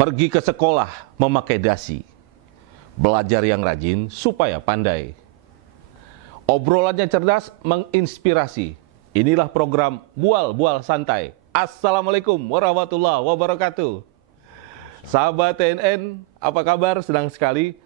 Pergi ke sekolah memakai dasi. Belajar yang rajin supaya pandai. Obrolannya cerdas menginspirasi. Inilah program Bual-Bual Santai. Assalamualaikum warahmatullahi wabarakatuh. Sahabat TNN, apa kabar? Senang sekali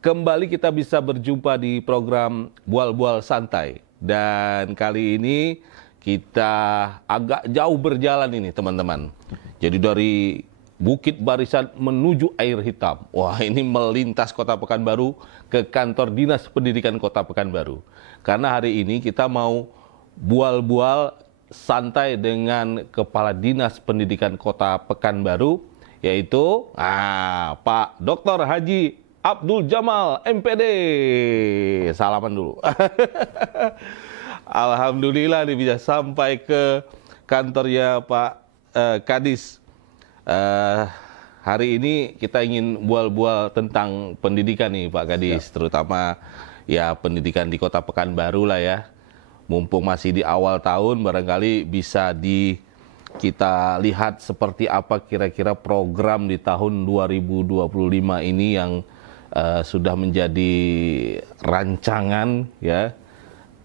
kembali kita bisa berjumpa di program Bual-Bual Santai. Dan kali ini kita agak jauh berjalan ini teman-teman. Jadi dari Bukit Barisan menuju Air Hitam. Wah, ini melintas Kota Pekanbaru ke kantor Dinas Pendidikan Kota Pekanbaru. Karena hari ini kita mau bual-bual santai dengan Kepala Dinas Pendidikan Kota Pekanbaru, yaitu Pak Dr. Haji Abdul Jamal, MPD. Salaman dulu. Alhamdulillah nih bisa sampai ke kantornya Pak Kadis. Hari ini kita ingin bual-bual tentang pendidikan nih Pak Kadis, terutama ya pendidikan di Kota Pekanbaru lah ya. Mumpung masih di awal tahun, barangkali bisa kita lihat seperti apa kira-kira program di tahun 2025 ini yang sudah menjadi rancangan ya.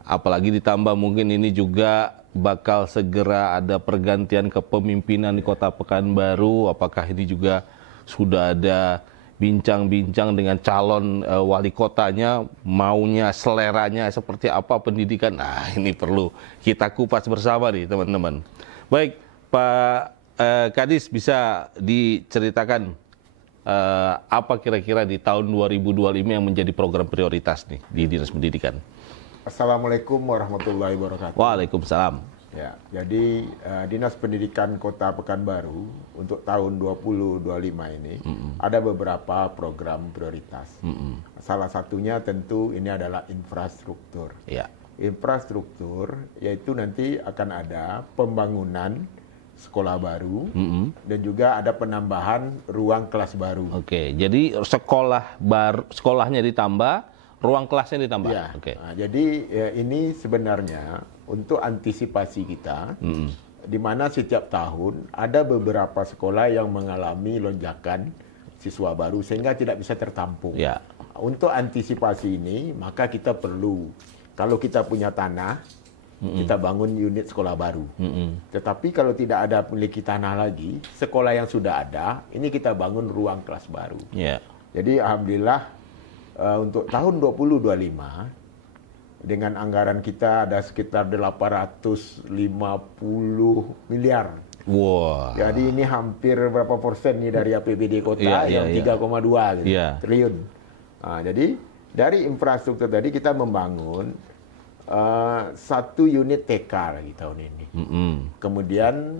Apalagi ditambah mungkin ini juga bakal segera ada pergantian kepemimpinan di Kota Pekanbaru. Apakah ini juga sudah ada bincang-bincang dengan calon wali kotanya, maunya, seleranya seperti apa pendidikan? Nah, ini perlu kita kupas bersama nih teman-teman. Baik, Pak Kadis, bisa diceritakan apa kira-kira di tahun 2025 yang menjadi program prioritas nih di Dinas Pendidikan? Assalamualaikum warahmatullahi wabarakatuh. Waalaikumsalam. Ya, jadi Dinas Pendidikan Kota Pekanbaru untuk tahun 2025 ini ada beberapa program prioritas. Salah satunya tentu ini adalah infrastruktur. Ya. Infrastruktur yaitu nanti akan ada pembangunan sekolah baru dan juga ada penambahan ruang kelas baru. Oke, jadi sekolahnya ditambah, ruang kelasnya ditambah. Ya, Oke. nah, jadi ya, ini sebenarnya untuk antisipasi kita, di mana setiap tahun ada beberapa sekolah yang mengalami lonjakan siswa baru sehingga tidak bisa tertampung. Ya. Untuk antisipasi ini, maka kita perlu, kalau kita punya tanah, kita bangun unit sekolah baru. Tetapi kalau tidak ada memiliki tanah lagi, sekolah yang sudah ada, ini kita bangun ruang kelas baru. Ya. Jadi alhamdulillah untuk tahun 2025 dengan anggaran kita ada sekitar 850 miliar. Wah. Jadi ini hampir berapa persen nih dari APBD kota yang 3,2 gitu, triliun. Nah, jadi dari infrastruktur tadi kita membangun satu unit TK lagi tahun ini. Kemudian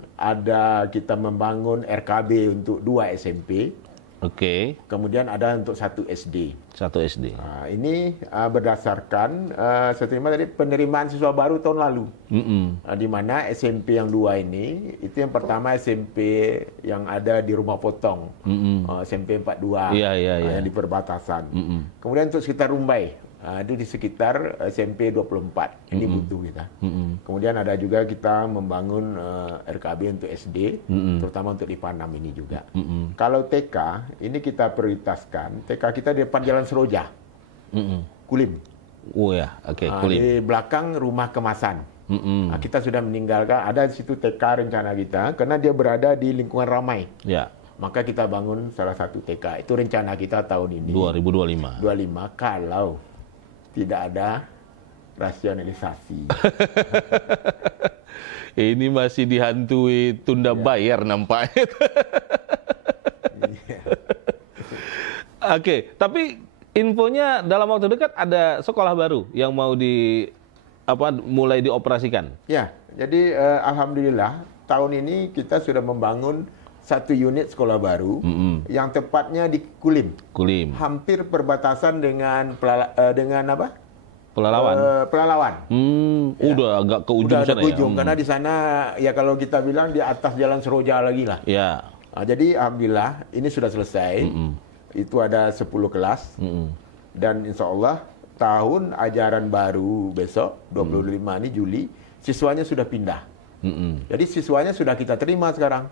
kita membangun RKB untuk 2 SMP. Oke. Kemudian ada untuk 1 SD. 1 SD. Nah, ini berdasarkan tadi penerimaan siswa baru tahun lalu. Di mana SMP yang 2 ini, itu yang pertama SMP yang ada di Rumah Potong. SMP 42 yang di perbatasan. Kemudian untuk sekitar Rumbai. Itu di sekitar SMP 24. Ini butuh kita. Kemudian ada juga kita membangun RKB untuk SD, terutama untuk IPA 6 ini juga. Kalau TK, ini kita prioritaskan. TK kita di depan Jalan Seroja, Kulim. Oh ya, oke, Kulim. Di belakang Rumah Kemasan. Kita sudah meninggalkan, ada di situ TK rencana kita, karena dia berada di lingkungan ramai. Ya. Maka kita bangun salah satu TK. Itu rencana kita tahun ini. 2025. 25 kalau tidak ada rasionalisasi. Ini masih dihantui tunda bayar nampaknya. Oke, tapi infonya dalam waktu dekat ada sekolah baru yang mau mulai dioperasikan. Ya, jadi alhamdulillah tahun ini kita sudah membangun satu unit sekolah baru yang tepatnya di Kulim. Hampir perbatasan dengan apa? Pelalawan. Udah agak ke ujung sana ya. Karena di sana ya kalau kita bilang di atas Jalan Seroja lagi lah. Ya. Nah, jadi alhamdulillah ini sudah selesai. Itu ada 10 kelas. Dan insya Allah tahun ajaran baru besok 25 ini Juli siswanya sudah pindah. Jadi siswanya sudah kita terima sekarang.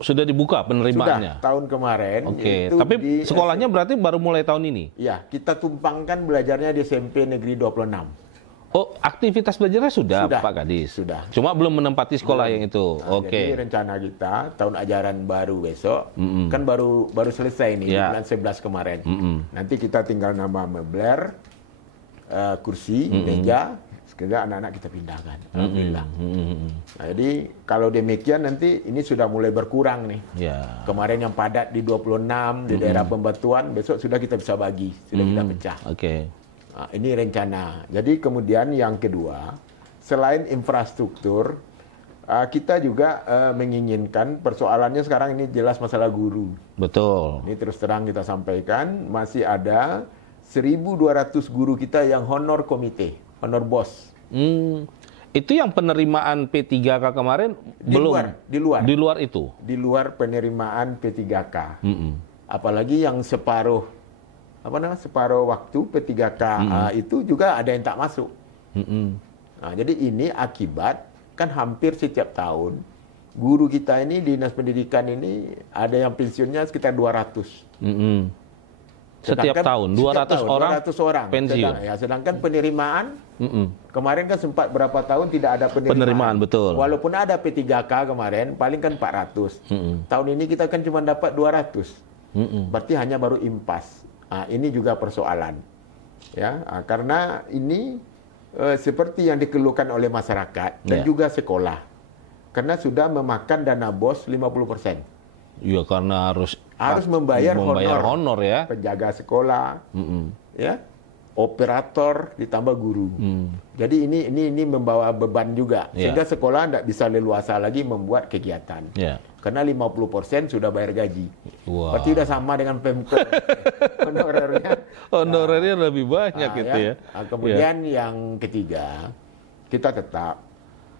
sudah dibuka penerimaannya? Sudah, tahun kemarin. Oke, tapi sekolahnya berarti baru mulai tahun ini? Ya, kita tumpangkan belajarnya di SMP Negeri 26. Oh, aktivitas belajarnya sudah, Pak Kadis? Sudah. Cuma belum menempati sekolah yang itu? Nah, Oke. Jadi rencana kita, tahun ajaran baru besok, kan baru selesai nih, bulan 11 kemarin. Nanti kita tinggal nambah mebler, kursi, meja, sekedar anak-anak kita pindahkan. Alhamdulillah. Nah, jadi kalau demikian nanti ini sudah mulai berkurang nih. Ya. Kemarin yang padat di 26 di daerah pembatuan, besok sudah kita bisa bagi, sudah kita pecah. Oke. Nah, ini rencana. Jadi kemudian yang kedua, selain infrastruktur, kita juga menginginkan persoalannya sekarang ini jelas masalah guru. Betul. Ini terus terang kita sampaikan, masih ada 1.200 guru kita yang honor komite, honor bos. Itu yang penerimaan P3K kemarin Di luar itu? Di luar penerimaan P3K. Apalagi yang separuh waktu P3K itu juga ada yang tak masuk. Nah, jadi ini akibat kan hampir setiap tahun guru kita ini Dinas Pendidikan ini ada yang pensiunnya sekitar 200. Setiap tahun 200 orang pensiun. Sedangkan penerimaan kemarin kan sempat berapa tahun tidak ada penerimaan. Betul. Walaupun ada P3K kemarin paling kan 400. Tahun ini kita kan cuma dapat 200. Berarti hanya baru impas. Nah, ini juga persoalan, ya, karena ini seperti yang dikeluhkan oleh masyarakat dan juga sekolah, karena sudah memakan dana BOS 50%. Iya, karena harus membayar honor ya, penjaga sekolah, ya, operator ditambah guru. Jadi ini membawa beban juga, sehingga sekolah tidak bisa leluasa lagi membuat kegiatan. Karena 50% sudah bayar gaji. Wow. Berarti sudah sama dengan Pemkot. Honorernya lebih banyak gitu ya. Kemudian yang ketiga, kita tetap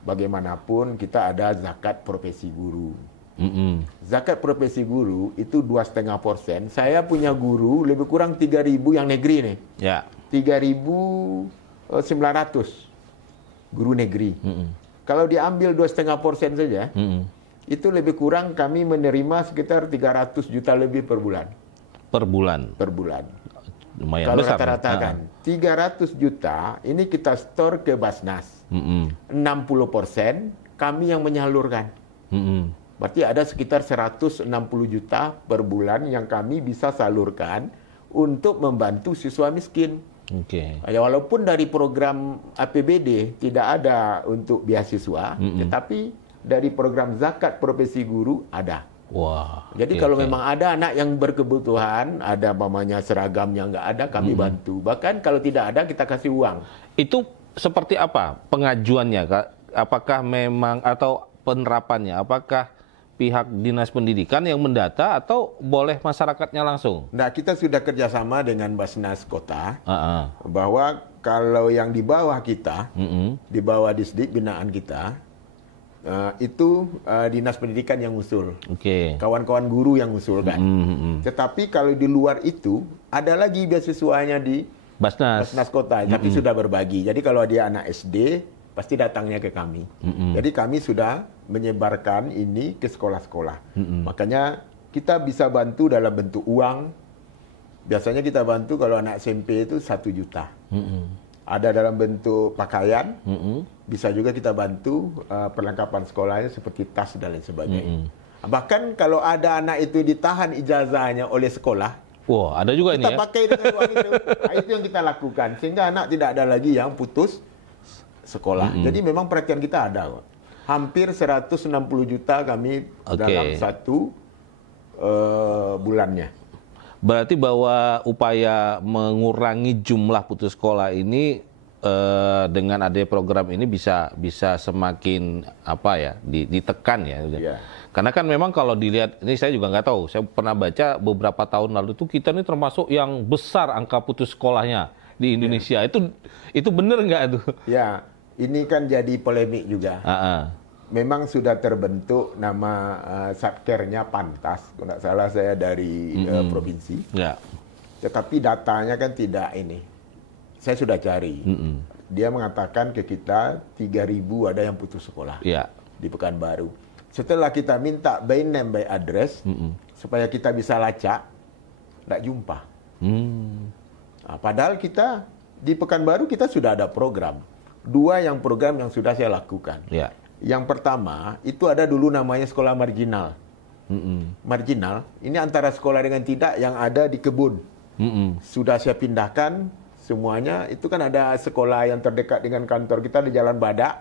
bagaimanapun kita ada zakat profesi guru. Zakat profesi guru itu 2,5%. Saya punya guru lebih kurang 3.000 yang negeri nih. 3.900 guru negeri. Kalau diambil 2,5% saja, itu lebih kurang kami menerima sekitar 300 juta lebih per bulan. Per bulan. Lumayan kalau besar. Kalau rata-rata kan 300 juta ini kita store ke Basnas. 60% kami yang menyalurkan. Berarti ada sekitar 160 juta per bulan yang kami bisa salurkan untuk membantu siswa miskin. Ya, walaupun dari program APBD tidak ada untuk beasiswa, tetapi dari program zakat profesi guru ada. Wah. Jadi kalau memang ada anak yang berkebutuhan, ada mamanya seragam yang nggak ada, kami bantu. Bahkan kalau tidak ada, kita kasih uang. Itu seperti apa pengajuannya? Apakah memang atau penerapannya? Apakah pihak Dinas Pendidikan yang mendata atau boleh masyarakatnya langsung? Nah, kita sudah kerjasama dengan Basnas Kota bahwa kalau yang di bawah kita, di bawah Disdik binaan kita, itu Dinas Pendidikan yang usul. Kawan-kawan guru yang usulkan. Tetapi kalau di luar itu, ada lagi beasiswanya di Basnas Kota, tapi sudah berbagi. Jadi kalau dia anak SD, pasti datangnya ke kami. Jadi kami sudah menyebarkan ini ke sekolah-sekolah. Makanya kita bisa bantu dalam bentuk uang. Biasanya kita bantu kalau anak SMP itu 1 juta. Ada dalam bentuk pakaian, bisa juga kita bantu perlengkapan sekolahnya seperti tas dan lain sebagainya. Bahkan kalau ada anak itu ditahan ijazahnya oleh sekolah, ada juga kita ini ya. Kita pakai dengan uang itu. Itu yang kita lakukan, sehingga anak tidak ada lagi yang putus sekolah. Jadi memang perhatian kita ada. Hampir 160 juta kami dalam satu bulannya. Berarti bahwa upaya mengurangi jumlah putus sekolah ini dengan adanya program ini bisa semakin ditekan ya. Karena kan memang kalau dilihat, ini saya juga nggak tahu, saya pernah baca beberapa tahun lalu itu kita ini termasuk yang besar angka putus sekolahnya di Indonesia. Itu benar nggak itu? Ya, ini kan jadi polemik juga. Memang sudah terbentuk nama satkernya Pantas, kalau tidak salah saya dari provinsi. Tetapi datanya kan tidak ini. Saya sudah cari. Dia mengatakan ke kita 3.000 ada yang putus sekolah di Pekanbaru. Setelah kita minta by name, by address, supaya kita bisa lacak, tidak jumpa. Nah, padahal kita di Pekanbaru kita sudah ada program. 2 program yang sudah saya lakukan. Ya. Yang pertama, itu ada dulu namanya sekolah marginal. Marginal, ini antara sekolah dengan tidak yang ada di kebun. Sudah saya pindahkan semuanya. Itu kan ada sekolah yang terdekat dengan kantor kita di Jalan Badak.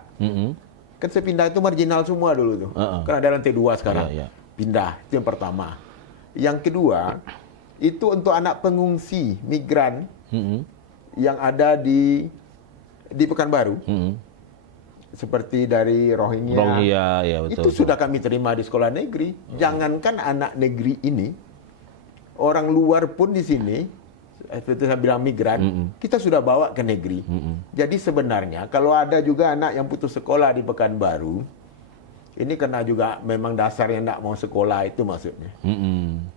Kan saya pindah itu marginal semua dulu tuh. Kan ada lantai 2 sekarang. Pindah, itu yang pertama. Yang kedua, itu untuk anak pengungsi, migran yang ada di Pekanbaru. Seperti dari Rohingya. Ya, betul, itu sudah kami terima di sekolah negeri. Jangankan anak negeri ini, orang luar pun di sini, seperti saya bilang migran, kita sudah bawa ke negeri. Jadi sebenarnya kalau ada juga anak yang putus sekolah di Pekanbaru, ini karena juga memang dasarnya tidak mau sekolah itu maksudnya.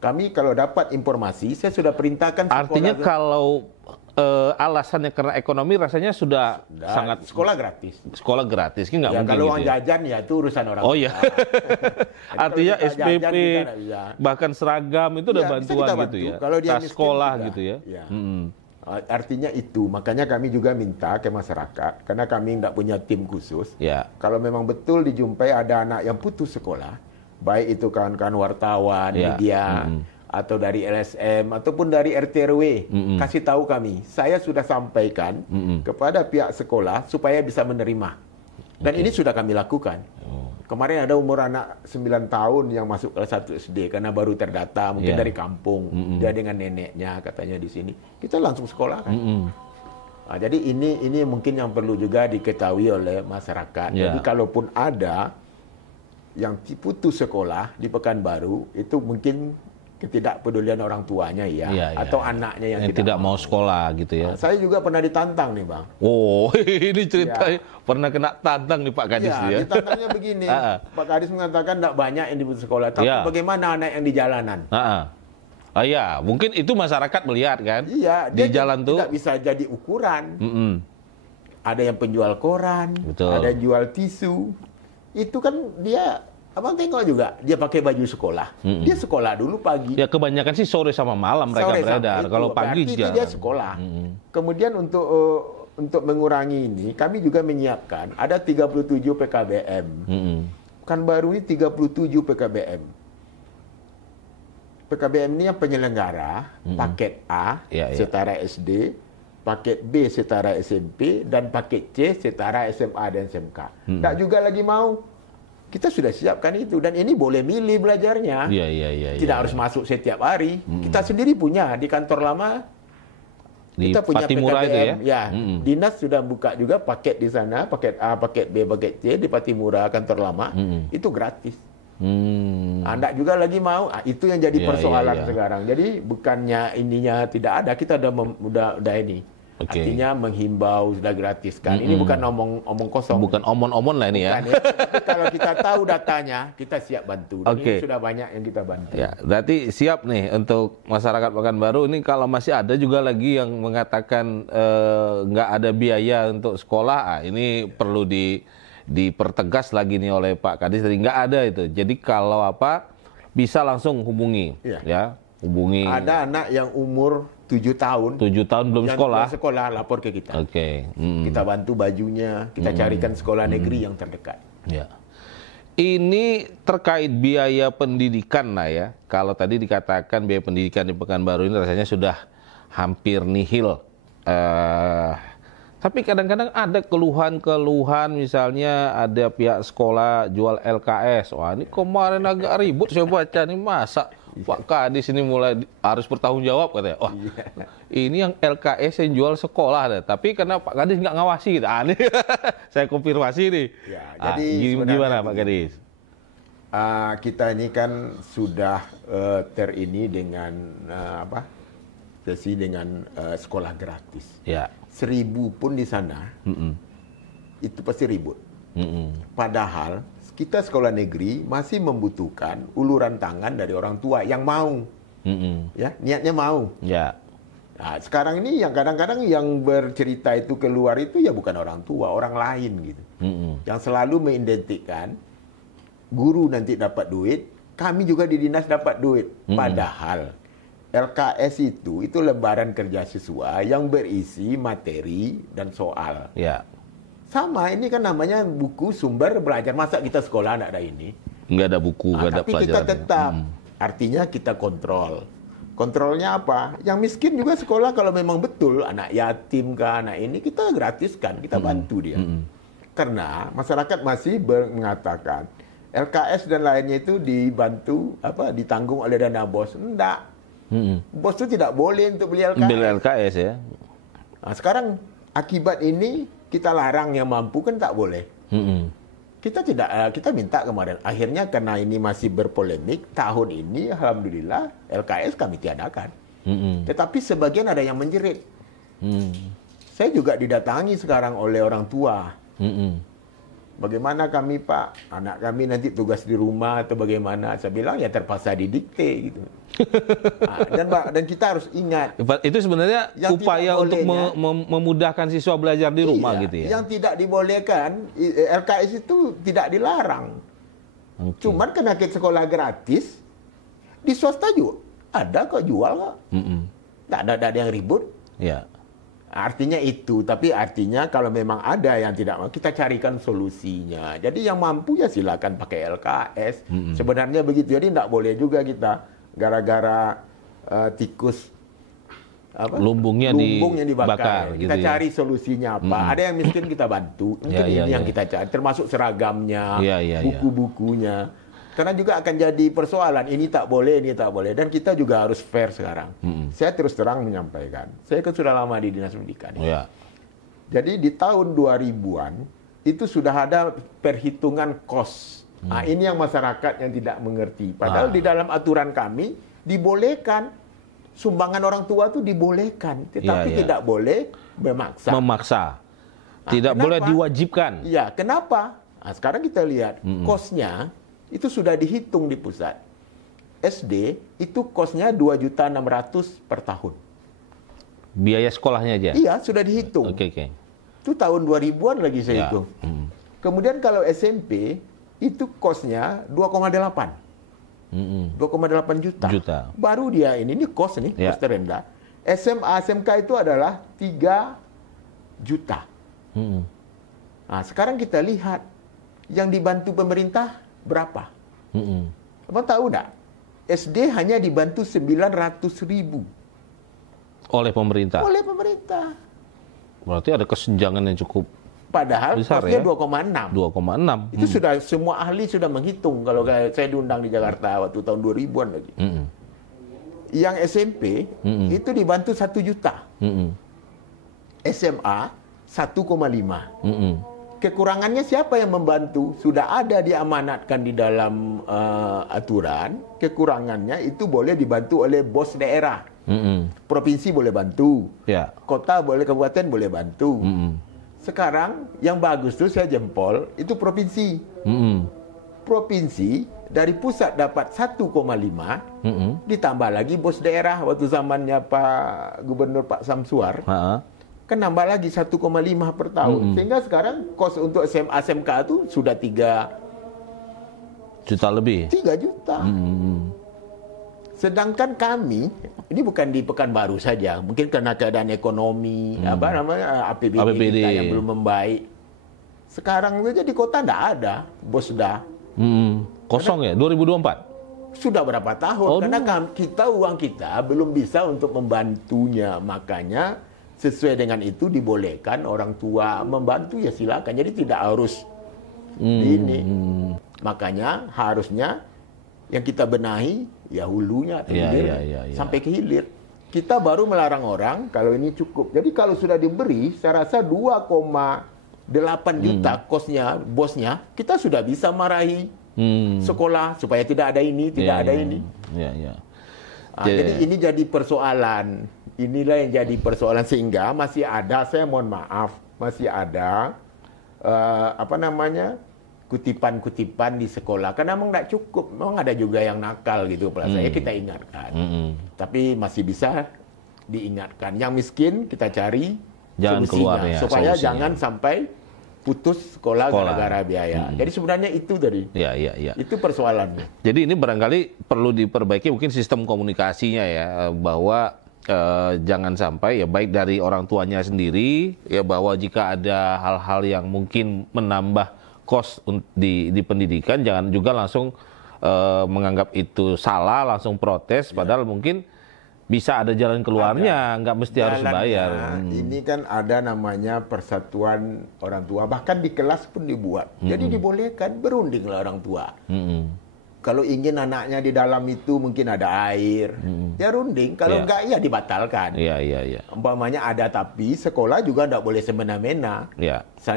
Kami kalau dapat informasi, saya sudah perintahkan sekolah. Artinya kalau alasannya karena ekonomi rasanya sudah sangat sekolah gratis. Sekolah gratis, kan nggak Ya, mungkin kalau gitu uang ya. jajan ya itu urusan orang. Oh iya. Artinya kalau kita SPP, jajan, kita nggak bisa. bahkan seragam itu udah Iya, bisa bantuan kita gitu bantu. ya. Kalau dia Tas miskin sekolah juga. gitu ya. Iya. Artinya itu, makanya kami juga minta ke masyarakat, karena kami tidak punya tim khusus. Ya. Kalau memang betul dijumpai ada anak yang putus sekolah, baik itu kawan-kawan wartawan, Ya. media, atau dari LSM, ataupun dari RT/RW, kasih tahu kami. Saya sudah sampaikan kepada pihak sekolah supaya bisa menerima. Dan ini sudah kami lakukan. Kemarin ada umur anak 9 tahun yang masuk kelas 1 SD karena baru terdata, mungkin dari kampung. Dia dengan neneknya katanya di sini. Kita langsung sekolah kan. Nah, jadi ini mungkin yang perlu juga diketahui oleh masyarakat. Ya. Jadi kalaupun ada yang putus sekolah di Pekanbaru, itu mungkin ketidakpedulian orang tuanya atau anaknya yang tidak mau sekolah gitu ya. Nah, saya juga pernah ditantang nih Bang. Oh, ini ceritanya pernah kena tantang nih Pak Kadis ya. Ditantangnya begini. Pak Kadis mengatakan tidak banyak yang diputus sekolah, tapi bagaimana anak yang di jalanan? Ya, mungkin itu masyarakat melihat kan. Iya, di dia jalan tuh tidak bisa jadi ukuran. Ada yang penjual koran, Betul. ada yang jual tisu. Itu kan dia, Abang tengok juga, dia pakai baju sekolah. Dia sekolah dulu pagi. ya kebanyakan sih sore sama malam mereka Sore beredar. sampai Kalau itu, pagi berarti itu jarang. dia sekolah. Kemudian untuk mengurangi ini, kami juga menyiapkan ada 37 PKBM. Kan baru ini 37 PKBM. PKBM ini yang penyelenggara, paket A setara SD, paket B setara SMP, dan paket C setara SMA dan SMK. Tak juga lagi mau. Kita sudah siapkan itu, dan ini boleh milih belajarnya. Iya. Tidak harus masuk setiap hari. Kita sendiri punya di kantor lama. Di Kita punya Patimura PKBM. itu ya. Dinas sudah buka juga paket di sana, paket A, paket B, paket C di Patimura kantor lama. Itu gratis. Anda juga lagi mau. Itu yang jadi persoalan sekarang. Jadi bukannya ininya tidak ada, kita udah ini. Artinya menghimbau sudah gratis kan. Ini bukan omong kosong. Bukan omon-omon lah ini bukan, ya. Tapi kalau kita tahu datanya, kita siap bantu. Dan ini sudah banyak yang kita bantu. Ya, berarti siap nih untuk masyarakat Pekanbaru ini. Kalau masih ada juga lagi yang mengatakan nggak ada biaya untuk sekolah, ini perlu dipertegas lagi nih oleh Pak Kadis. Tadi nggak ada itu. Jadi kalau bisa langsung hubungi, ya hubungi. Ada anak yang umur 7 tahun. 7 tahun belum sekolah. Belum sekolah, lapor ke kita. Oke. Kita bantu bajunya, kita carikan sekolah negeri yang terdekat. Ya. Ini terkait biaya pendidikan lah ya. Kalau tadi dikatakan biaya pendidikan di Pekanbaru ini rasanya sudah hampir nihil. Tapi kadang-kadang ada keluhan-keluhan, misalnya ada pihak sekolah jual LKS. Wah, ini kemarin agak ribut saya baca nih, masa Pak Kadis ini mulai harus bertahun jawab katanya. Wah, ini yang LKS yang jual sekolah deh. Tapi karena Pak Kadis nggak ngawasi gitu. Ini saya konfirmasi nih. Ya, jadi gimana Pak Kadis? Kita ini kan sudah terini dengan sesi dengan sekolah gratis. Ya. 1000 pun di sana, itu pasti ribut. Padahal kita sekolah negeri masih membutuhkan uluran tangan dari orang tua yang mau, ya niatnya mau. Ya. Nah, sekarang ini yang kadang-kadang yang bercerita itu keluar itu ya bukan orang tua, orang lain gitu, yang selalu mengidentikan guru nanti dapat duit, kami juga di dinas dapat duit. Padahal LKS itu lembaran kerja siswa yang berisi materi dan soal. Ya. Sama, ini kan namanya buku sumber belajar. Masa kita sekolah nggak ada ini? Nggak ada buku, nggak ada tapi pelajaran. kita tetap, artinya kita kontrol. Kontrolnya apa? Yang miskin juga sekolah kalau memang betul anak yatim ke anak ini kita gratiskan, kita bantu dia. Karena masyarakat masih mengatakan LKS dan lainnya itu dibantu ditanggung oleh dana bos. Enggak. Bos itu tidak boleh untuk beli LKS. Beli LKS ya. Nah, sekarang akibat ini kita larang yang mampu kan tak boleh. Kita minta kemarin. Akhirnya karena ini masih berpolemik, tahun ini alhamdulillah LKS kami tiadakan. Tetapi sebagian ada yang menjerit. Saya juga didatangi sekarang oleh orang tua. Bagaimana kami Pak, anak kami nanti tugas di rumah atau bagaimana? Saya bilang ya terpaksa didikte gitu. Dan kita harus ingat. Itu sebenarnya upaya untuk memudahkan siswa belajar di rumah gitu ya. Yang tidak dibolehkan, LKS itu tidak dilarang. Cuman karena kita sekolah gratis, di swasta juga ada kok jual kok. Tak ada yang ribut. Ya. Artinya itu, tapi artinya kalau memang ada yang tidak mau, kita carikan solusinya. Jadi yang mampu ya silakan pakai LKS. Sebenarnya begitu. Jadi tidak boleh juga kita gara-gara tikus lumbungnya dibakar. Kita gitu cari solusinya apa. Ada yang miskin kita bantu. Mungkin ini yang kita cari. Termasuk seragamnya, buku-bukunya. Karena juga akan jadi persoalan, ini tak boleh, ini tak boleh. Dan kita juga harus fair sekarang. Saya terus terang menyampaikan, saya kan sudah lama di Dinas Pendidikan. Jadi di tahun 2000-an, itu sudah ada perhitungan kos. Nah, ini yang masyarakat yang tidak mengerti. Padahal di dalam aturan kami, dibolehkan. Sumbangan orang tua itu dibolehkan. Tetapi tidak boleh memaksa. Tidak boleh diwajibkan. Iya, kenapa? Nah, sekarang kita lihat, kosnya itu sudah dihitung di pusat. SD itu kosnya 2.600.000 per tahun. Biaya sekolahnya aja? Iya, sudah dihitung. Oke. Itu tahun 2000-an lagi saya hitung. Kemudian kalau SMP itu kosnya 2,8. 2,8 juta. Baru dia ini kos nih, kos terendah. SMA, SMK itu adalah 3 juta. Nah, sekarang kita lihat yang dibantu pemerintah berapa? Abang tahu enggak? SD hanya dibantu 900.000 oleh pemerintah. Oleh pemerintah. Berarti ada kesenjangan yang cukup padahal besar kosnya ya? 2,6. 2,6. Itu sudah semua ahli sudah menghitung. Kalau saya diundang di Jakarta waktu tahun 2000-an lagi. Yang SMP itu dibantu 1 juta. SMA 1,5. Kekurangannya siapa yang membantu? Sudah ada diamanatkan di dalam aturan. Kekurangannya itu boleh dibantu oleh bos daerah. Provinsi boleh bantu. Kota boleh, kabupaten boleh bantu. Sekarang yang bagus tuh saya jempol, itu provinsi. Provinsi dari pusat dapat 1,5, ditambah lagi bos daerah waktu zamannya Pak Gubernur Pak Samsuar. Kan nambah lagi 1,5 per tahun. Sehingga sekarang kos untuk SMA SMK itu sudah 3 juta lebih. 3 juta. Sedangkan kami, ini bukan di Pekanbaru saja, mungkin karena keadaan ekonomi, APBD kita yang belum membaik. Sekarang saja di kota tidak ada bosda. Kosong ya, 2024? Sudah berapa tahun? Karena uang kita belum bisa untuk membantunya. Makanya sesuai dengan itu dibolehkan orang tua membantu ya silakan. Jadi tidak harus ini. Makanya harusnya yang kita benahi ya hulunya atau hilir sampai ke hilir. Kita baru melarang orang kalau ini cukup. Jadi kalau sudah diberi, saya rasa 2,8 juta kosnya bosnya, kita sudah bisa marahi sekolah supaya tidak ada ini, tidak ada ini. Jadi ini jadi persoalan. Inilah yang jadi persoalan sehingga masih ada, saya mohon maaf, masih ada kutipan-kutipan di sekolah. Karena memang tidak cukup, memang ada juga yang nakal gitu. Saya kita ingatkan, tapi masih bisa diingatkan. Yang miskin kita cari jangan solusinya keluar, supaya jangan sampai putus sekolah gara-gara biaya. Jadi sebenarnya itu tadi. Ya, ya, ya. Itu persoalannya. Jadi ini barangkali perlu diperbaiki mungkin sistem komunikasinya ya, bahwa jangan sampai ya baik dari orang tuanya sendiri ya, bahwa jika ada hal-hal yang mungkin menambah kos di pendidikan, jangan juga langsung menganggap itu salah, langsung protes, padahal mungkin bisa ada jalan keluarnya, nggak mesti harus bayar. Ini kan ada namanya persatuan orang tua, bahkan di kelas pun dibuat. Jadi dibolehkan, berundinglah orang tua. Kalau ingin anaknya di dalam itu mungkin ada air, ya runding. Kalau enggak, ya dibatalkan. Umpamanya ada, tapi sekolah juga enggak boleh semena-mena.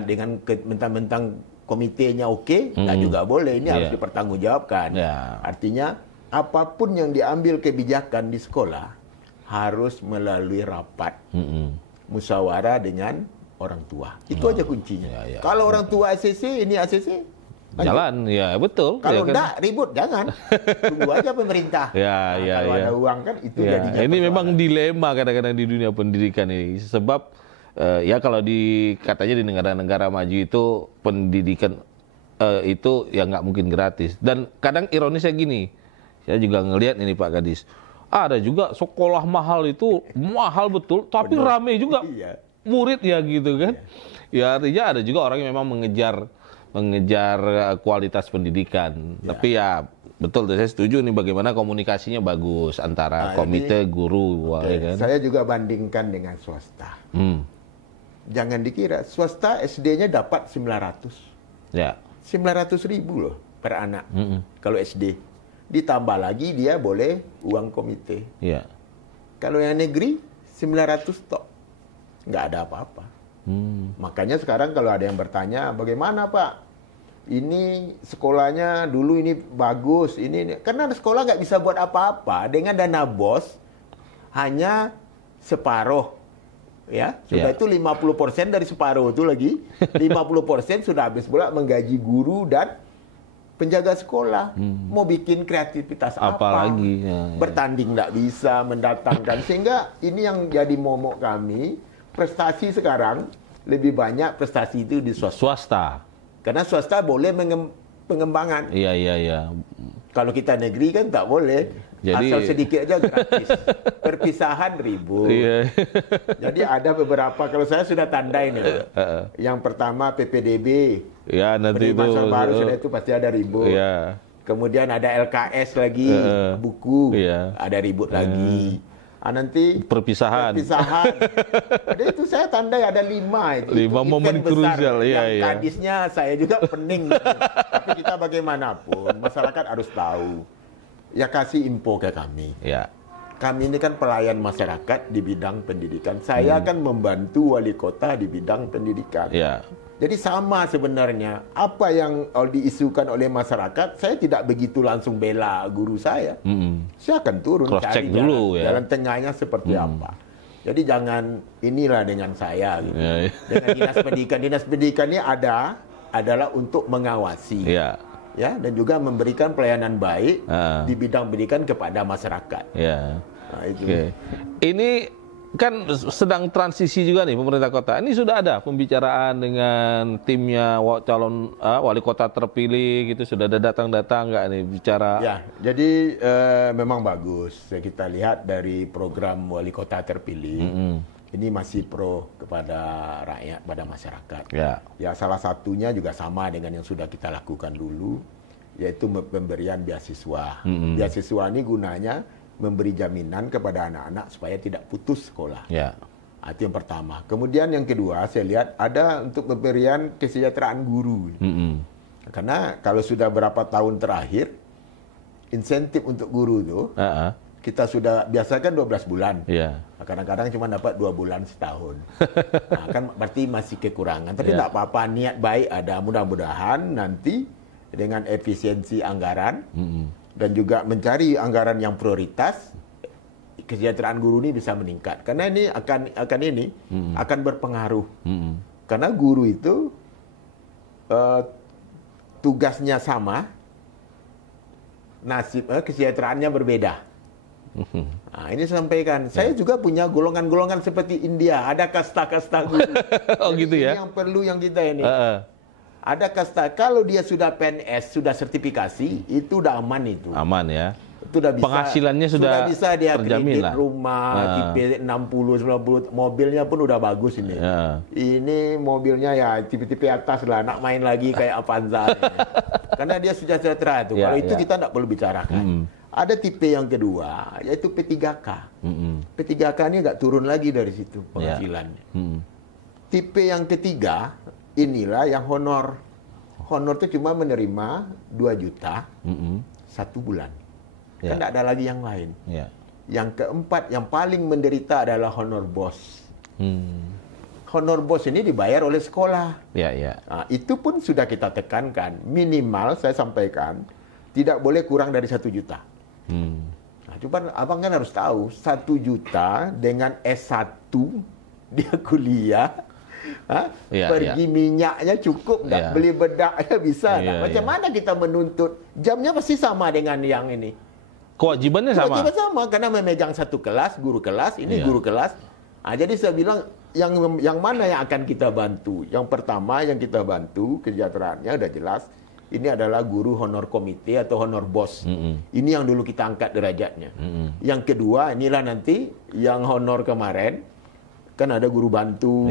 Dengan mentang-mentang komitenya oke, enggak juga boleh. Ini harus dipertanggungjawabkan. Artinya, apapun yang diambil kebijakan di sekolah, harus melalui rapat musyawarah dengan orang tua. Itu aja kuncinya. Kalau orang tua ACC, ini ACC, jalan, ya betul. Kalau ya, enggak, ribut, jangan. Tunggu aja pemerintah. Kalau ada uang kan, itu jadinya. Ini memang dilema kadang-kadang di dunia pendidikan ini. Sebab, ya kalau katanya di negara-negara maju itu, pendidikan itu ya nggak mungkin gratis. Dan kadang ironisnya gini, saya juga ngelihat ini Pak Kadis, ada juga sekolah mahal itu, mahal betul, tapi rame juga murid ya gitu kan. Ya artinya ada juga orang yang memang mengejar kualitas pendidikan. Tapi ya betul, saya setuju nih bagaimana komunikasinya bagus antara komite, guru. Kan? Saya juga bandingkan dengan swasta. Jangan dikira, swasta SD-nya dapat 900. 900.000 loh per anak kalau SD. Ditambah lagi dia boleh uang komite. Kalau yang negeri 900 tok, nggak ada apa-apa. Makanya sekarang kalau ada yang bertanya, bagaimana Pak? Ini sekolahnya dulu ini bagus, ini karena sekolah nggak bisa buat apa-apa dengan dana BOS hanya separuh. Ya, sudah itu 50% dari separuh itu lagi 50% sudah habis pula menggaji guru dan penjaga sekolah. Mau bikin kreativitas apa lagi? Bertanding nggak bisa, mendatangkan. Sehingga ini yang jadi momok kami, prestasi sekarang lebih banyak prestasi itu di swasta. Karena swasta boleh pengembangan. Kalau kita negeri kan tak boleh. Jadi, asal sedikit aja gratis. Perpisahan ribut. Jadi ada beberapa, kalau saya sudah tandai nih. Yang pertama PPDB. Nanti itu. Masa baru sudah itu pasti ada ribut. Kemudian ada LKS lagi, buku. Ada ribut lagi. Nanti perpisahan. Ada itu saya tandai ada 5 itu. 5 momen krusial. Yang kadisnya saya juga pening. Tapi kita bagaimanapun masyarakat harus tahu. Ya kasih info ke kami. Kami ini kan pelayan masyarakat di bidang pendidikan. Saya akan membantu wali kota di bidang pendidikan. Jadi sama sebenarnya. Apa yang diisukan oleh masyarakat, saya tidak begitu langsung bela guru saya. Saya akan turun cari dulu, jalan tengahnya seperti apa. Jadi jangan inilah dengan saya. Gitu. Dengan dinas pendidikan. Dinas pendidikan ini adalah untuk mengawasi. Dan juga memberikan pelayanan baik di bidang pendidikan kepada masyarakat. Ini kan sedang transisi juga nih pemerintah kota. Ini sudah ada pembicaraan dengan timnya calon wali kota terpilih gitu, sudah ada datang-datang nggak nih bicara? Jadi memang bagus. Kita lihat dari program wali kota terpilih. Ini masih pro kepada rakyat, pada masyarakat. Ya salah satunya juga sama dengan yang sudah kita lakukan dulu, yaitu pemberian beasiswa. Beasiswa ini gunanya memberi jaminan kepada anak-anak supaya tidak putus sekolah. Itu yang pertama. Kemudian yang kedua, saya lihat ada untuk pemberian kesejahteraan guru. Karena kalau sudah berapa tahun terakhir, insentif untuk guru itu, kita sudah biasakan 12 bulan. Kadang-kadang cuma dapat 2 bulan setahun. Kan berarti masih kekurangan. Tapi tidak apa-apa, niat baik ada. Mudah-mudahan nanti dengan efisiensi anggaran, dan juga mencari anggaran yang prioritas, kesejahteraan guru ini bisa meningkat. Karena ini akan berpengaruh. Karena guru itu tugasnya sama, kesejahteraannya berbeda. Nah, ini saya sampaikan. Saya juga punya golongan-golongan seperti India. Ada kasta-kasta guru. Oh Jadi gitu ya? Ini yang perlu yang kita ini. Ada kasta, kalau dia sudah PNS, sudah sertifikasi, itu udah aman itu. Aman ya. Itu udah bisa, penghasilannya sudah bisa dia terjamin kredit lah. rumah, tipe 60, 90, mobilnya pun udah bagus ini. Ini mobilnya ya tipe-tipe atas lah, nak main lagi kayak Avanza. Karena dia sudah sejahtera itu. Kalau itu kita tidak perlu bicarakan. Ada tipe yang kedua, yaitu P3K. P3K ini nggak turun lagi dari situ penghasilannya. Tipe yang ketiga, inilah yang honor. Honor itu cuma menerima 2 juta 1 bulan. Kan tidak ada lagi yang lain. Yang keempat, yang paling menderita adalah honor bos. Honor bos ini dibayar oleh sekolah. Nah, itu pun sudah kita tekankan. Minimal, saya sampaikan, tidak boleh kurang dari 1 juta. Nah, cuman abang kan harus tahu, 1 juta dengan S1, dia kuliah, pergi minyaknya cukup nggak? Beli bedaknya bisa. Macam mana kita menuntut? Jamnya pasti sama dengan yang ini. Kewajibannya sama. Kewajiban sama karena memegang satu kelas, guru kelas, ini guru kelas. Nah, jadi saya bilang yang mana yang akan kita bantu? Yang pertama yang kita bantu kesejahteraannya udah jelas. Ini adalah guru honor komite atau honor bos. Ini yang dulu kita angkat derajatnya. Yang kedua inilah nanti yang honor kemarin kan ada guru bantu,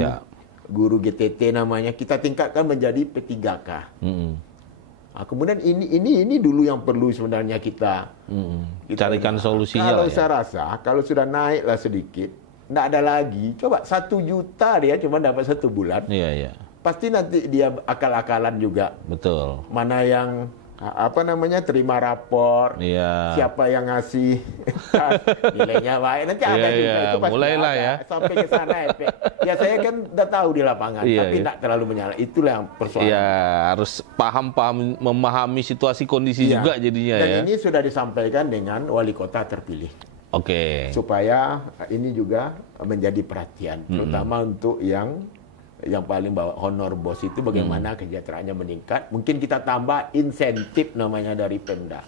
guru GTT namanya. Kita tingkatkan menjadi P3K. Nah, kemudian ini dulu yang perlu sebenarnya kita carikan solusinya. Kalau saya rasa kalau sudah naiklah sedikit, tidak ada lagi. Coba 1 juta dia cuma dapat 1 bulan. Pasti nanti dia akal-akalan juga. Betul. Mana yang terima rapor, siapa yang ngasih nilainya baik, nanti ada juga itu pasti mulailah ada. Ya. Sampai ke sana ya saya kan udah tahu di lapangan, tapi tidak terlalu menyalahkan. Itulah yang persoalan. Iya, harus paham memahami situasi kondisi juga jadinya. Dan ini sudah disampaikan dengan wali kota terpilih. Supaya ini juga menjadi perhatian, terutama untuk yang paling bawah honor bos itu bagaimana kesejahteraannya meningkat. Mungkin kita tambah insentif namanya dari Pemda.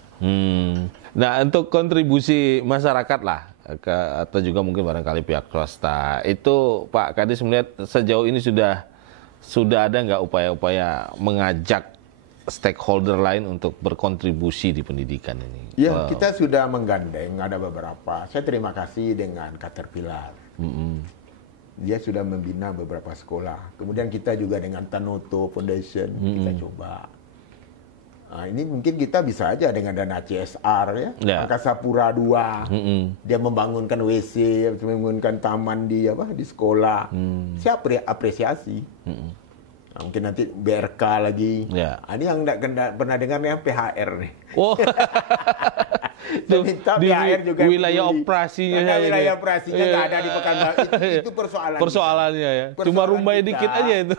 Nah, untuk kontribusi masyarakat lah, atau juga mungkin barangkali pihak swasta, itu Pak Kadis melihat sejauh ini sudah ada nggak upaya-upaya mengajak stakeholder lain untuk berkontribusi di pendidikan ini? Ya, kita sudah menggandeng, ada beberapa. Saya terima kasih dengan Caterpillar. Dia sudah membina beberapa sekolah. Kemudian kita juga dengan Tanoto Foundation kita coba. Nah, ini mungkin kita bisa aja dengan dana CSR ya. Angkasa Pura 2. Dia membangunkan WC, membangunkan taman di sekolah. Saya apresiasi. Nah, mungkin nanti BRK lagi. Ini yang tidak pernah dengar yang PHR nih. Minta PHR juga wilayah operasinya. Karena wilayah operasinya nggak ada di Pekanbaru. Itu persoalannya ya. Cuma rumahnya dikit aja itu.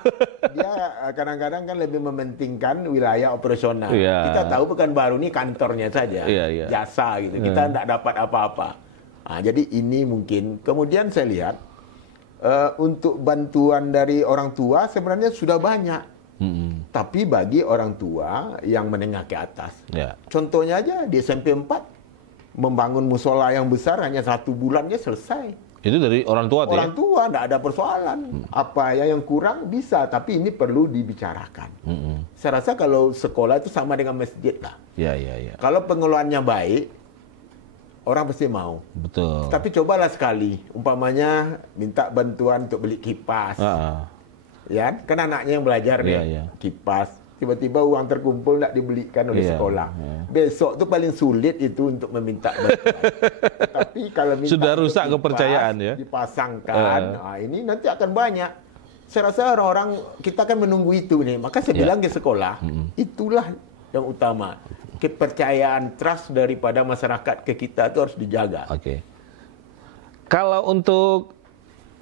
Dia kadang-kadang kan lebih mementingkan wilayah operasional. Kita tahu Pekanbaru ini kantornya saja, jasa gitu. Kita tidak dapat apa-apa. Nah, jadi ini mungkin. Kemudian saya lihat untuk bantuan dari orang tua sebenarnya sudah banyak. Tapi bagi orang tua yang menengah ke atas. Contohnya aja di SMP 4 membangun musola yang besar hanya 1 bulannya selesai. Itu dari orang tua? Orang tua tidak ada persoalan. Apa yang kurang bisa, tapi ini perlu dibicarakan. Saya rasa kalau sekolah itu sama dengan masjid lah. Kalau pengelolaannya baik, orang pasti mau. Betul. Tapi cobalah sekali, umpamanya minta bantuan untuk beli kipas. Ya, kan anaknya yang belajar nih, kipas. Tiba-tiba uang terkumpul tidak dibelikan oleh sekolah. Besok tuh paling sulit itu untuk meminta bantuan. Tapi kalau minta sudah rusak kipas, kepercayaan ya. Dipasangkan, nah ini nanti akan banyak. Saya rasa orang-orang kita kan menunggu itu nih. Maka saya bilang ke sekolah, itulah yang utama. Kepercayaan, trust daripada masyarakat ke kita itu harus dijaga. Kalau untuk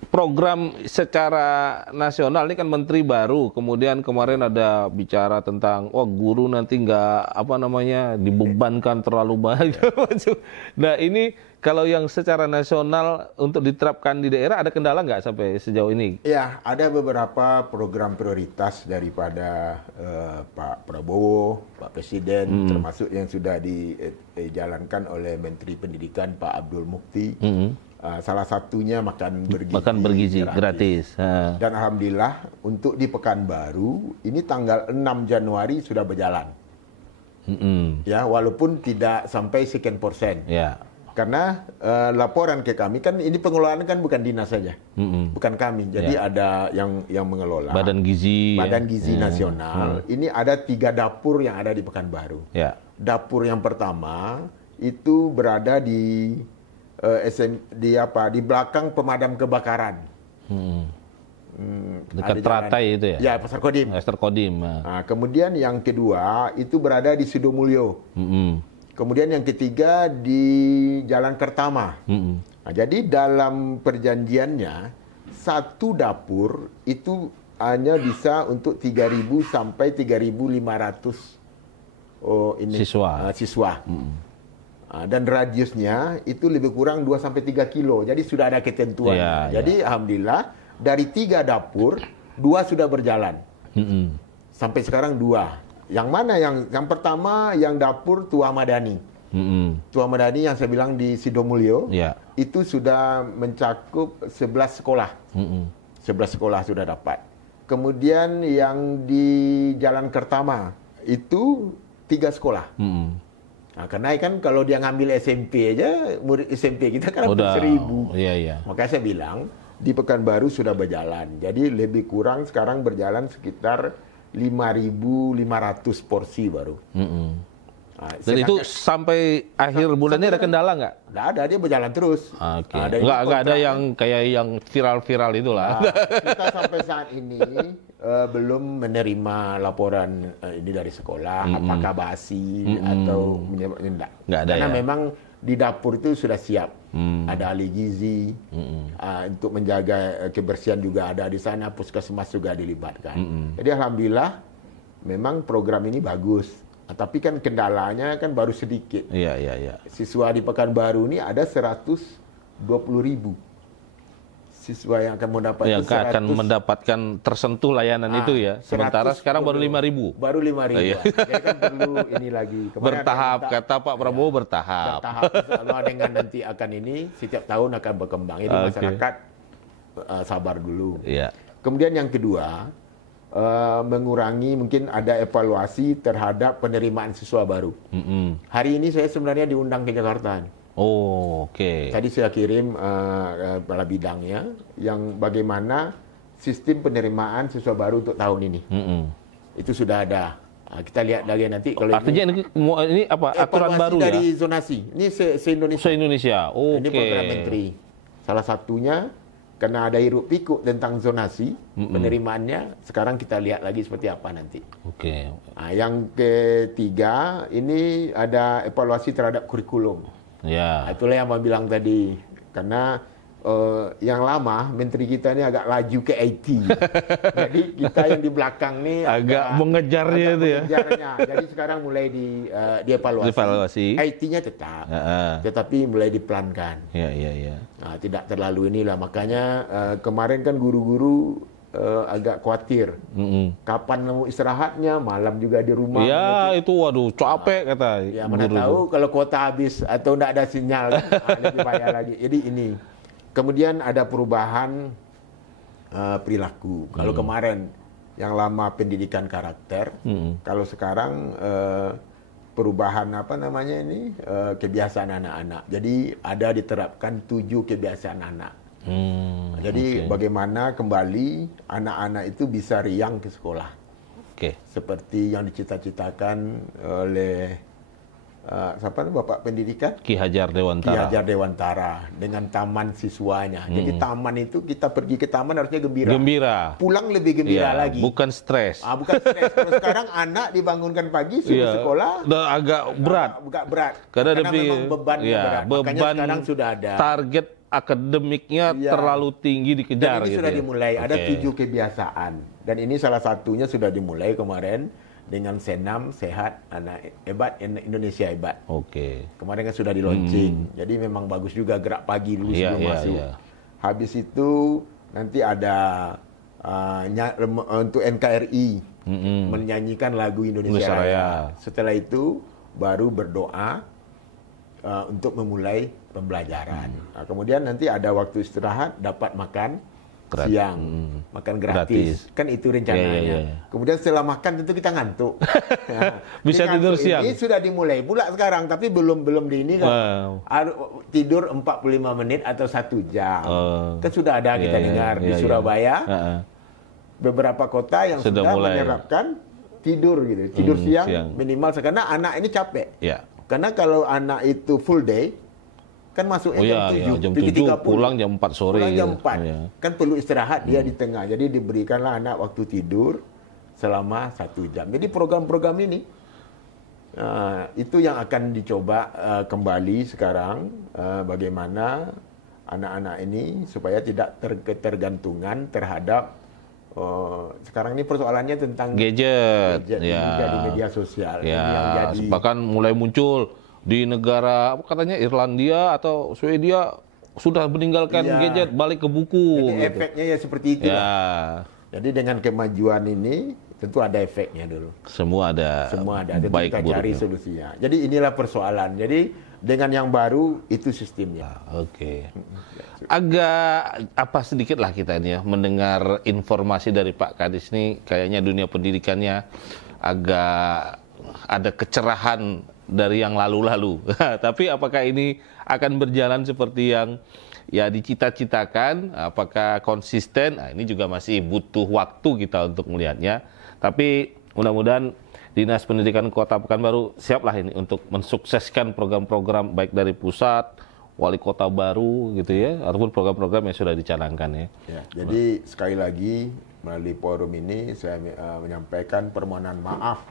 program secara nasional ini kan menteri baru, kemudian kemarin ada bicara tentang guru nanti nggak dibebankan terlalu banyak. Nah ini kalau yang secara nasional untuk diterapkan di daerah ada kendala nggak sampai sejauh ini? Ya, ada beberapa program prioritas daripada Pak Prabowo, Pak Presiden, termasuk yang sudah dijalankan oleh Menteri Pendidikan Pak Abdul Mukti. Salah satunya makan bergizi gratis. Dan alhamdulillah untuk di Pekanbaru ini tanggal 6 Januari sudah berjalan. Ya, walaupun tidak sampai sekian persen. Ya. Karena laporan ke kami kan ini pengelolaan kan bukan dinas saja, bukan kami. Jadi ada yang mengelola. Badan Gizi Nasional. Ini ada 3 dapur yang ada di Pekanbaru. Ya. Dapur yang pertama itu berada di di belakang pemadam kebakaran. Dekat Teratai itu ya? Ya, Pasar Kodim. Pasar Kodim. Nah, kemudian yang kedua itu berada di Sidomulyo. Kemudian yang ketiga di Jalan Kertama. Nah, jadi dalam perjanjiannya satu dapur itu hanya bisa untuk 3.000 sampai 3.500 siswa. Dan radiusnya itu lebih kurang 2 sampai 3 kilo. Jadi sudah ada ketentuan. Jadi alhamdulillah dari 3 dapur 2 sudah berjalan. Sampai sekarang 2. Yang mana yang pertama yang dapur Tua Madani. Tua Madani yang saya bilang di Sidomulyo, itu sudah mencakup 11 sekolah. 11 sekolah sudah dapat. Kemudian yang di Jalan Kertama itu 3 sekolah. Nah, karena kan kalau dia ngambil SMP aja, murid SMP kita kan hampir 1.000. Makanya saya bilang di Pekanbaru sudah berjalan. Jadi lebih kurang sekarang berjalan sekitar 5.500 porsi baru. Dan itu sampai akhir bulannya ada kendala nggak? Nggak ada, dia berjalan terus. Nggak ada yang kayak yang viral-viral itulah. Kita sampai saat ini belum menerima laporan ini dari sekolah, apakah basi atau menyebabkan nggak ada. Karena memang di dapur itu sudah siap. Ada ahli gizi, untuk menjaga kebersihan juga ada di sana, puskesmas juga dilibatkan. Jadi alhamdulillah memang program ini bagus. Tapi kan kendalanya kan baru sedikit. Siswa di Pekanbaru ini ada 120.000 siswa yang akan mendapatkan tersentuh layanan itu ya. Sementara sekarang baru 5.000. Baru 5.000. Jadi kan perlu ini lagi. Bertahap, kata Pak Prabowo bertahap. Bertahap dengan nanti akan ini setiap tahun akan berkembang. Jadi masyarakat sabar dulu. Kemudian yang kedua, mengurangi mungkin ada evaluasi terhadap penerimaan siswa baru. Hari ini saya sebenarnya diundang ke Jakarta. Tadi saya kirim kepala bidangnya yang bagaimana sistem penerimaan siswa baru untuk tahun ini. Itu sudah ada. Kita lihat lagi nanti. Kalau artinya ini apa aturan baru dari zonasi. Ini se-Indonesia. Se-Indonesia. Ini program menteri. Salah satunya karena ada hiruk pikuk tentang zonasi penerimaannya. Sekarang kita lihat lagi seperti apa nanti. Nah, yang ketiga ini ada evaluasi terhadap kurikulum. Itulah yang Pak bilang tadi. Karena yang lama menteri kita ini agak laju ke IT. Jadi kita yang di belakang nih agak mengejarnya itu ya. Jadi sekarang mulai dievaluasi. IT-nya tetap, tetapi mulai dipelankan. Nah, tidak terlalu inilah. Makanya kemarin kan guru-guru agak khawatir. Kapan mau istirahatnya, malam juga di rumah. Itu waduh capek kata. Mana tahu kalau kuota habis atau tidak ada sinyal, lebih bahaya lagi. Jadi ini. Kemudian ada perubahan perilaku. Kalau kemarin yang lama pendidikan karakter, kalau sekarang perubahan kebiasaan anak-anak. Jadi ada diterapkan 7 kebiasaan anak. Jadi bagaimana kembali anak-anak itu bisa riang ke sekolah. Seperti yang dicita-citakan oleh Bapak Pendidikan? Ki Hajar Dewantara dengan taman siswanya. Jadi taman itu kita pergi ke taman harusnya gembira. Pulang lebih gembira lagi. Bukan stres. Bukan stres. Kalau sekarang anak dibangunkan pagi suruh sekolah. Agak berat. Karena memang bebannya berat. Makanya sekarang sudah ada target akademiknya Iya. terlalu tinggi dikejar Dan ini gitu sudah ya? dimulai, ada Oke. 7 kebiasaan. Dan ini salah satunya sudah dimulai kemarin dengan senam sehat anak hebat Indonesia hebat. Oke. Kemarin kan sudah di launching. Jadi memang bagus juga gerak pagi dulu Iya, sebelum iya, masuk. iya. Habis itu nanti ada untuk NKRI menyanyikan lagu Indonesia Indonesia Raya. Raya. Setelah itu baru berdoa untuk memulai pembelajaran. Nah, kemudian nanti ada waktu istirahat, dapat makan siang, makan gratis. Kan itu rencananya. Iya. Kemudian setelah makan tentu kita ngantuk. Nah, Bisa ini tidur ngantuk siang? Ini sudah dimulai pula sekarang, tapi belum di ini kan. Wow. Tidur 45 menit atau 1 jam. Kan sudah ada kita Iya, dengar di iya, iya. Surabaya. Heeh. Beberapa kota yang Sudah sudah mulai. menerapkan tidur gitu. Tidur siang minimal karena anak ini capek. Ya. Karena kalau anak itu full day kan masuknya Oh iya, jam 7, iya, jam 7 7.30. pulang jam 4 sore. Pulang jam gitu. 4. Iya. Kan perlu istirahat dia di tengah. Jadi diberikanlah anak waktu tidur selama 1 jam. Jadi program-program ini itu yang akan dicoba kembali sekarang, bagaimana anak-anak ini supaya tidak ketergantungan terhadap sekarang ini persoalannya tentang Gadget. juga di media sosial. Ini yang Ya, jadi bahkan mulai muncul di negara katanya Irlandia atau Swedia sudah meninggalkan Iya. gadget, balik ke buku. jadi gitu. efeknya ya seperti itu. Ya, Jadi dengan kemajuan ini tentu ada efeknya dulu. semua ada. Tentu baik kita cari buruknya. solusinya. Jadi inilah persoalan. Jadi dengan yang baru itu sistemnya. Oke. Agak apa sedikit lah kita ini ya mendengar informasi dari Pak Kadis ini, kayaknya dunia pendidikannya agak ada kecerahan dari yang lalu-lalu. Tapi apakah ini akan berjalan seperti yang ya dicita-citakan? Apakah konsisten? Nah, ini juga masih butuh waktu kita untuk melihatnya. Tapi mudah-mudahan Dinas Pendidikan Kota Pekanbaru siaplah ini untuk mensukseskan program-program baik dari pusat, wali kota baru gitu ya, ataupun program-program yang sudah dicanangkan ya. Ya, jadi sekali lagi melalui forum ini saya menyampaikan permohonan maaf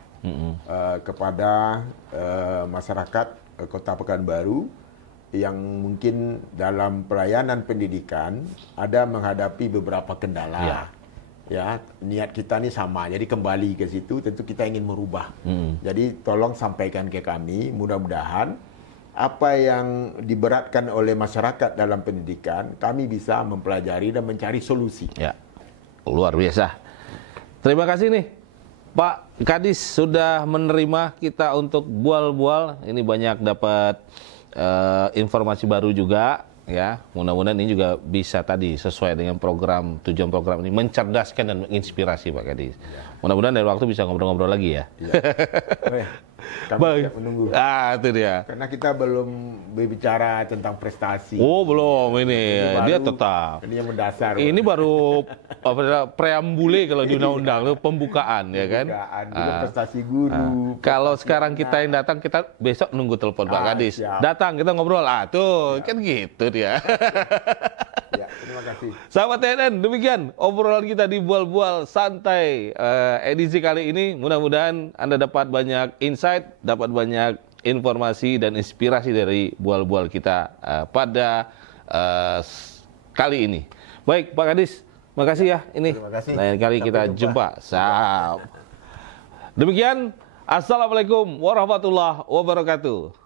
kepada masyarakat Kota Pekanbaru yang mungkin dalam pelayanan pendidikan ada menghadapi beberapa kendala. Ya. Ya, niat kita ini sama. Jadi kembali ke situ tentu kita ingin merubah. Jadi tolong sampaikan ke kami, mudah-mudahan apa yang diberatkan oleh masyarakat dalam pendidikan, kami bisa mempelajari dan mencari solusi. Ya, luar biasa. Terima kasih nih Pak Kadis sudah menerima kita untuk bual-bual. Ini banyak dapat informasi baru juga. Ya, mudah-mudahan ini juga bisa tadi sesuai dengan program, tujuan program ini mencerdaskan dan menginspirasi Pak Kadis. Mudah-mudahan dari waktu bisa ngobrol-ngobrol lagi ya. Kami siap menunggu. Itu dia. Karena kita belum berbicara tentang prestasi. Oh, belum ini. Ini Dia baru- tetap. Ini yang mendasar. Ini baru preambule kalau di undang-undang itu pembukaan ya kan. Pembukaan, belum prestasi guru. Kalau sekarang kita yang datang, kita besok nunggu telepon Pak Kadis. Siap. Datang kita ngobrol. Tuh kan gitu dia. Ya, terima kasih. Sahabat TNN, demikian obrolan kita di Bual-Bual Santai edisi kali ini. Mudah-mudahan Anda dapat banyak insight, dapat banyak informasi dan inspirasi dari bual-bual kita pada kali ini. Baik, Pak Kadis, makasih ya ini. Terima kasih. Lain kali Sampai kita jumpa. Demikian, Assalamualaikum warahmatullahi wabarakatuh.